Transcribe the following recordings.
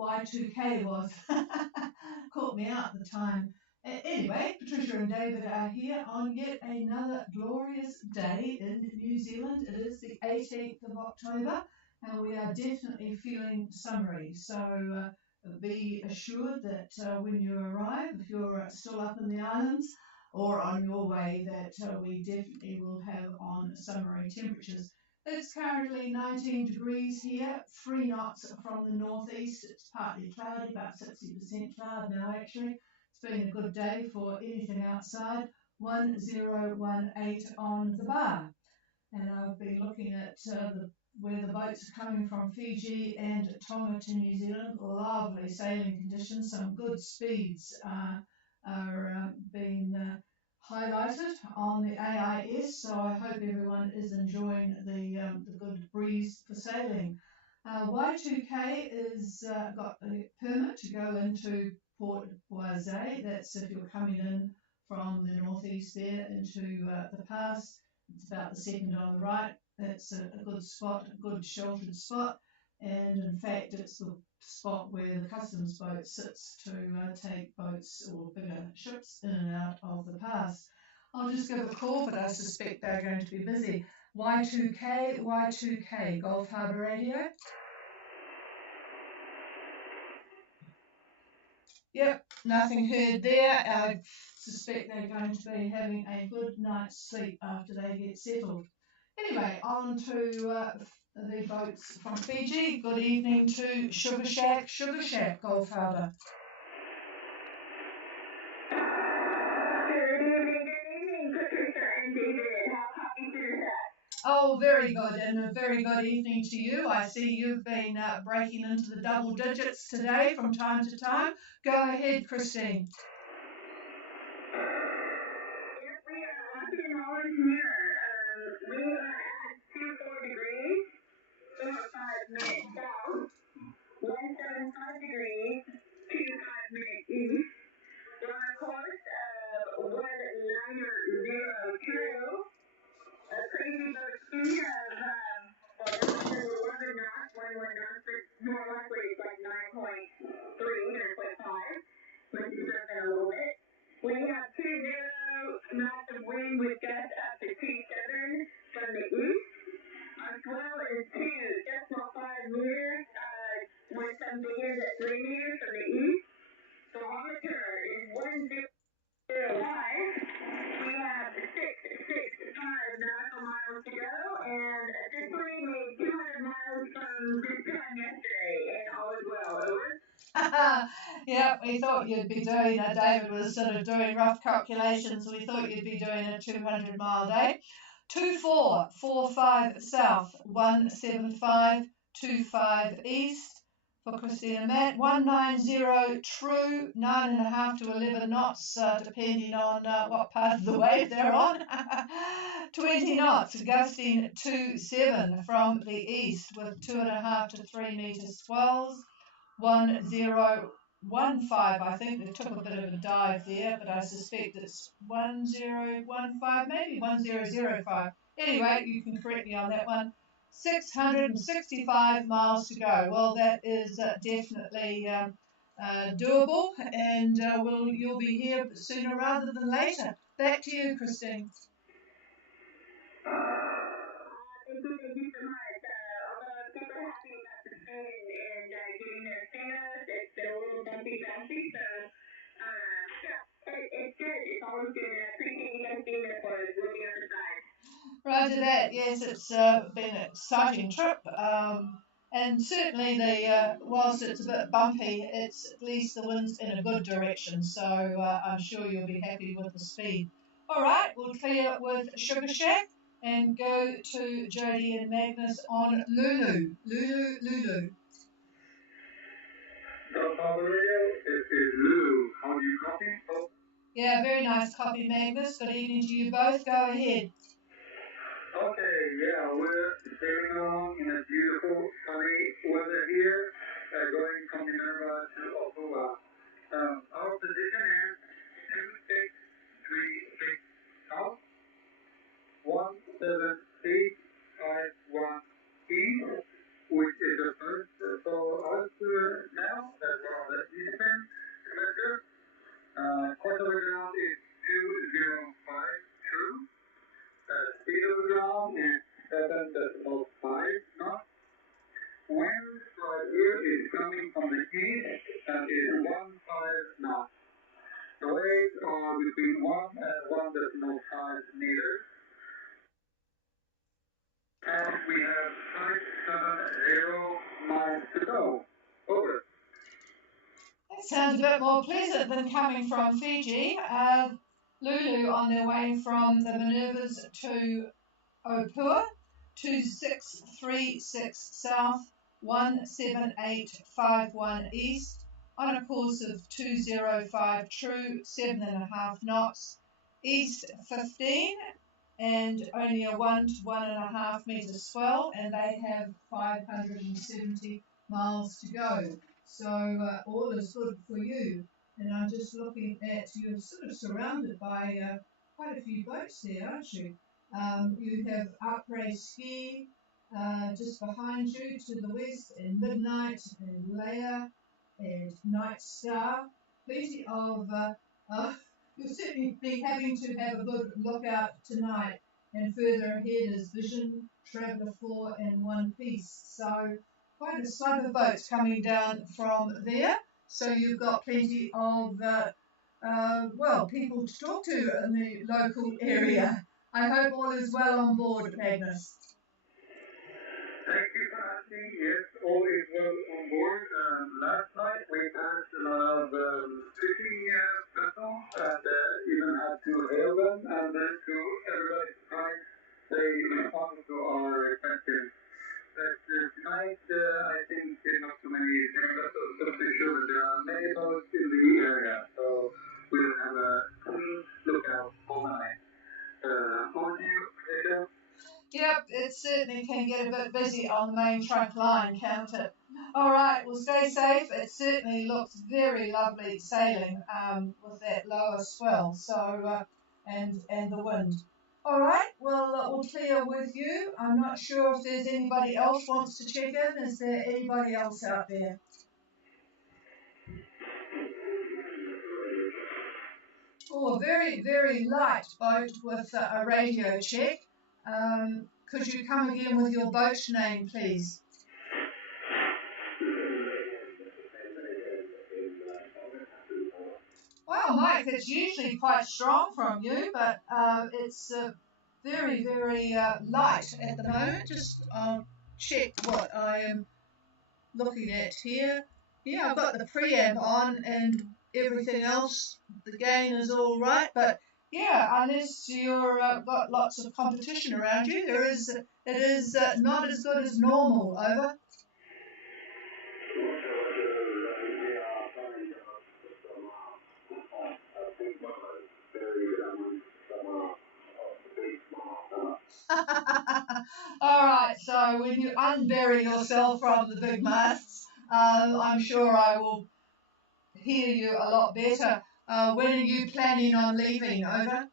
Y2K was. Caught me out at the time. Anyway, Patricia and David are here on yet another glorious day in New Zealand. It is the 18th of October and we are definitely feeling summery. So be assured that when you arrive, if you're still up in the islands or on your way, that we definitely will have on summery temperatures. It's currently 19 degrees here, 3 knots from the northeast. It's partly cloudy, about 60% cloud now actually. It's been a good day for anything outside. 1018 on the bar. And I've been looking at where the boats are coming from Fiji and Tonga to New Zealand. Lovely sailing conditions, some good speeds are being highlighted on the AIS, so I hope everyone is enjoying the good breeze for sailing. Y2K is got a permit to go into Port Boise. That's if you're coming in from the northeast there into the pass. It's about the second on the right. That's a good spot, a good sheltered spot, and in fact it's the spot where the customs boat sits to take boats or bigger ships in and out of the pass. I'll just give a call, but I suspect they're going to be busy. Y2K, Gulf Harbour Radio. Yep, nothing heard there. I suspect they're going to be having a good night's sleep after they get settled. Anyway, on to the boats from Fiji. Good evening to Sugar Shack, Gulf Harbour. Good evening, Patricia and David. How happy to that? Oh, very good, and a very good evening to you. I see you've been breaking into the double digits today from time to time. Go ahead, Christine. Yes, we are watching an orange mirror. We are at 24 degrees, 5 minutes south, 175 degrees, 25 minutes east. We're on a course of 1902. A crazy boat speed of, well, this is 11 knots, 11 knots, but more likely it's like 9.3, 9.5, which is jumping a little bit. We have 20 knots of wind with gusts up to 27 from the east. Our swell is 2.5 meters, with some begins at 3 meters from the east. Barometer is 105. We have 665 nautical miles to go, and officially made 200 miles from this time yesterday, and all is well. Over. Yeah, we thought you'd be doing, David was sort of doing rough calculations, we thought you'd be doing a 200-mile day. 2445 south, 17525 east. For Christina Matt, 190 true, 9.5 to 11 knots, depending on what part of the wave they're on. 20 knots, gusting 27 from the east with 2.5 to 3 metre swells. 1015, I think they took a bit of a dive there, but I suspect it's 1015, maybe 1005. Anyway, you can correct me on that one. 665 miles to go. Well, that is definitely doable, and you'll be here sooner rather than later. Back to you, Christine. Thank you so much. Although I'm super happy about the spin and getting their Thanos, it's been a little bumpy, so yeah, it's good. It's always good. I appreciate you guys being there for us. We'll be on the side. Roger that. Yes, it's been an exciting trip, and certainly whilst it's a bit bumpy, it's at least the wind's in a good direction. So I'm sure you'll be happy with the speed. All right, we'll clear with Sugar Shack and go to Jodie and Magnus on Lulu. Lulu. Gulf Harbour Radio, this is Lulu. How do you copy? Oh. Yeah, very nice copy, Magnus. Good evening to you both. Go ahead. Okay, yeah, we're sailing along in a beautiful sunny weather here, going from Minerva to Ottawa. Our position is 2636 south, 17851 east, which is the first for us now. That sounds a bit more pleasant than coming from Fiji. Lulu on their way from the Minervas to Opua, 2636 south, 17851 east, on a course of 205 true, 7.5 knots, east 15, and only a 1 to 1.5 metre swell, and they have 570 miles to go. So all is good for you. And I'm just looking at, you're sort of surrounded by quite a few boats there, aren't you? You have Après Ski just behind you to the west, and Midnight, and Leia, and Night Star. Plenty of, you'll certainly be having to have a good look out tonight. And further ahead is Vision, Traveller 4, and One Piece. So quite a slug of boats coming down from there. So you've got plenty of, people to talk to in the local area. I hope all is well on board, Magnus. Thank you for asking. Yes, all is well on board. Last night we passed a lot of fishing vessels and even had to hail them, and then to everybody's surprise, they responded to our questions. But tonight, I think not so many fishing vessels, but for sure there are many boats in the area, so we will have a clean lookout all night. On you, Ada. Yep, it certainly can get a bit busy on the main trunk line, can't it? All right, well, stay safe. It certainly looks very lovely sailing with that lower swell, so and the wind. All right, well, we'll clear with you. I'm not sure if there's anybody else wants to check in. Is there anybody else out there? Oh, a very, very light boat with a radio check. Could you come again with your boat name, please? Well, Mike, it's usually quite strong from you, but it's very, very light at the moment. Just check what I am looking at here. Yeah, I've got the preamp on and everything else. The gain is all right, but yeah, unless you're got lots of competition around you, it is not as good as normal. Over. All right, so when you unbury yourself from the big masts, I'm sure I will hear you a lot better. When are you planning on leaving? Over.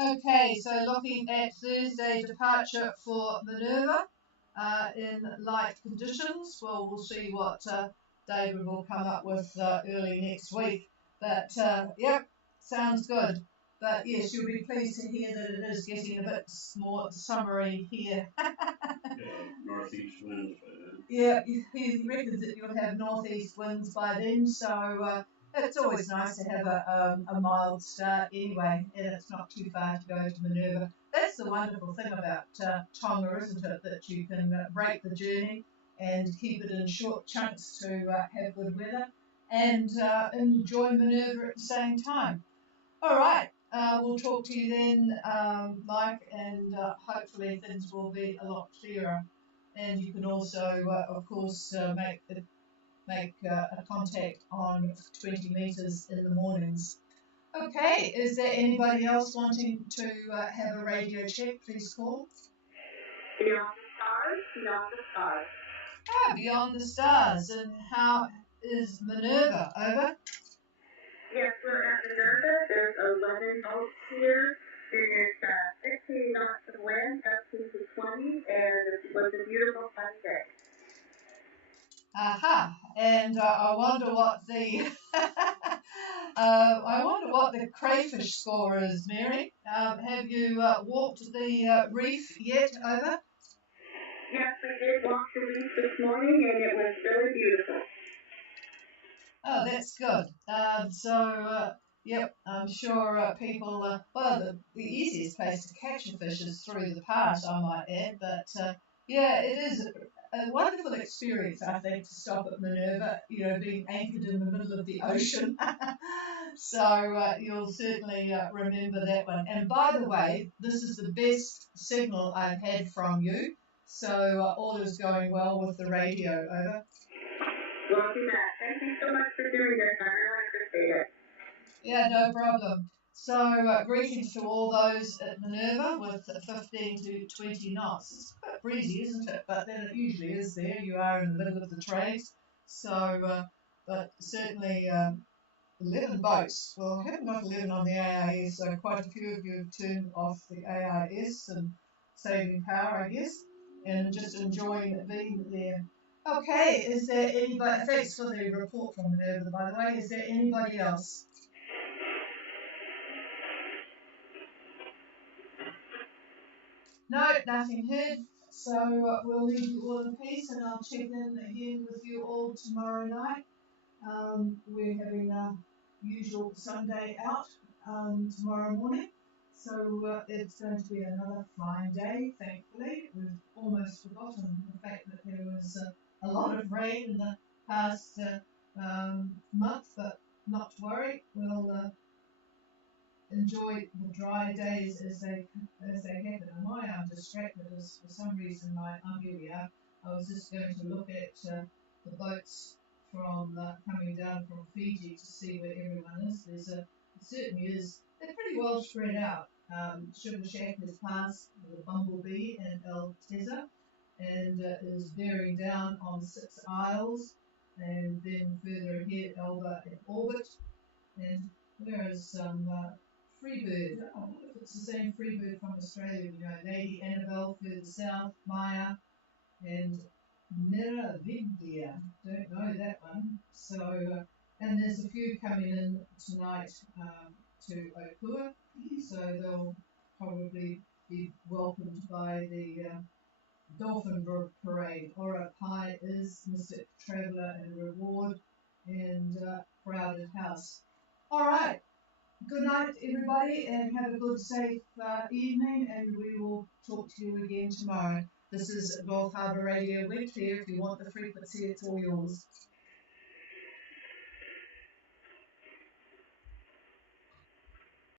Okay, so looking at Thursday departure for Minerva in light conditions. Well, we'll see what David will come up with early next week. But yep, sounds good. But yes, you'll be pleased to hear that it is getting a bit more summery here. Northeast winds by then. Yeah, he reckons that you'll have northeast winds by then, so it's always nice to have a mild start anyway, and it's not too far to go to Minerva. That's the wonderful thing about Tonga, isn't it, that you can break the journey and keep it in short chunks to have good weather and enjoy Minerva at the same time. All right, we'll talk to you then, Mike, and hopefully things will be a lot clearer. And you can also, of course, make a contact on 20 metres in the mornings. Okay, is there anybody else wanting to have a radio check? Please call. Beyond the stars, beyond the stars. Ah, beyond the stars. And how is Minerva? Over. Yes, we're at Minerva. There's 11 boats here. It is 15 knots of wind, up to 20, and it was a beautiful sunny day. Aha! And I wonder what the crayfish score is, Mary. Have you walked the reef yet? Over. Yes, we did walk the reef this morning, and it was really beautiful. Oh, that's good. So Yep, I'm sure people. Well, the easiest place to catch a fish is through the pass, I might add. But yeah, it is a wonderful experience, I think, to stop at Minerva. You know, being anchored in the middle of the ocean. So you'll certainly remember that one. And by the way, this is the best signal I've had from you. So all is going well with the radio. Over. Well, see that. Thank you so much for doing this. I really appreciate it. Yeah, no problem. So, greetings to all those at Minerva with 15 to 20 knots. It's a bit breezy, isn't it? But then it usually is there. You are in the middle of the trades. So, but certainly 11 boats. Well, I haven't got 11 on the AIS, so quite a few of you have turned off the AIS and saving power, I guess, and just enjoying being there. Okay, is there anybody? Thanks for the report from Minerva, by the way. Is there anybody else? No, nothing heard. So we'll leave you all in peace, and I'll check in again with you all tomorrow night. We're having our usual Sunday out tomorrow morning, so it's going to be another fine day. Thankfully, we've almost forgotten the fact that there was a lot of rain in the past month, but not to worry. We'll enjoy the dry days as they happen. And why I'm distracted is for some reason here we are. I was just going to look at the boats from coming down from Fiji to see where everyone is. It certainly is. They're pretty well spread out. Sugar Shack has passed the Bumblebee and El Teza, and is bearing down on 6 Isles, and then further ahead Elba and Orbit, and there is some Freebird. I wonder if it's the same Freebird from Australia. You know, Lady Annabelle further south, Maya, and Miravidia. Don't know that one. So, and there's a few coming in tonight to Okua, so they'll probably be welcomed by the Dolphin Parade. Ora Pai is Mystic Traveller and Reward, and Crowded House. All right. Good night, everybody, and have a good, safe evening, and we will talk to you again tomorrow. This is Gulf Harbour Radio Weekly. If you want the frequency, it's all yours.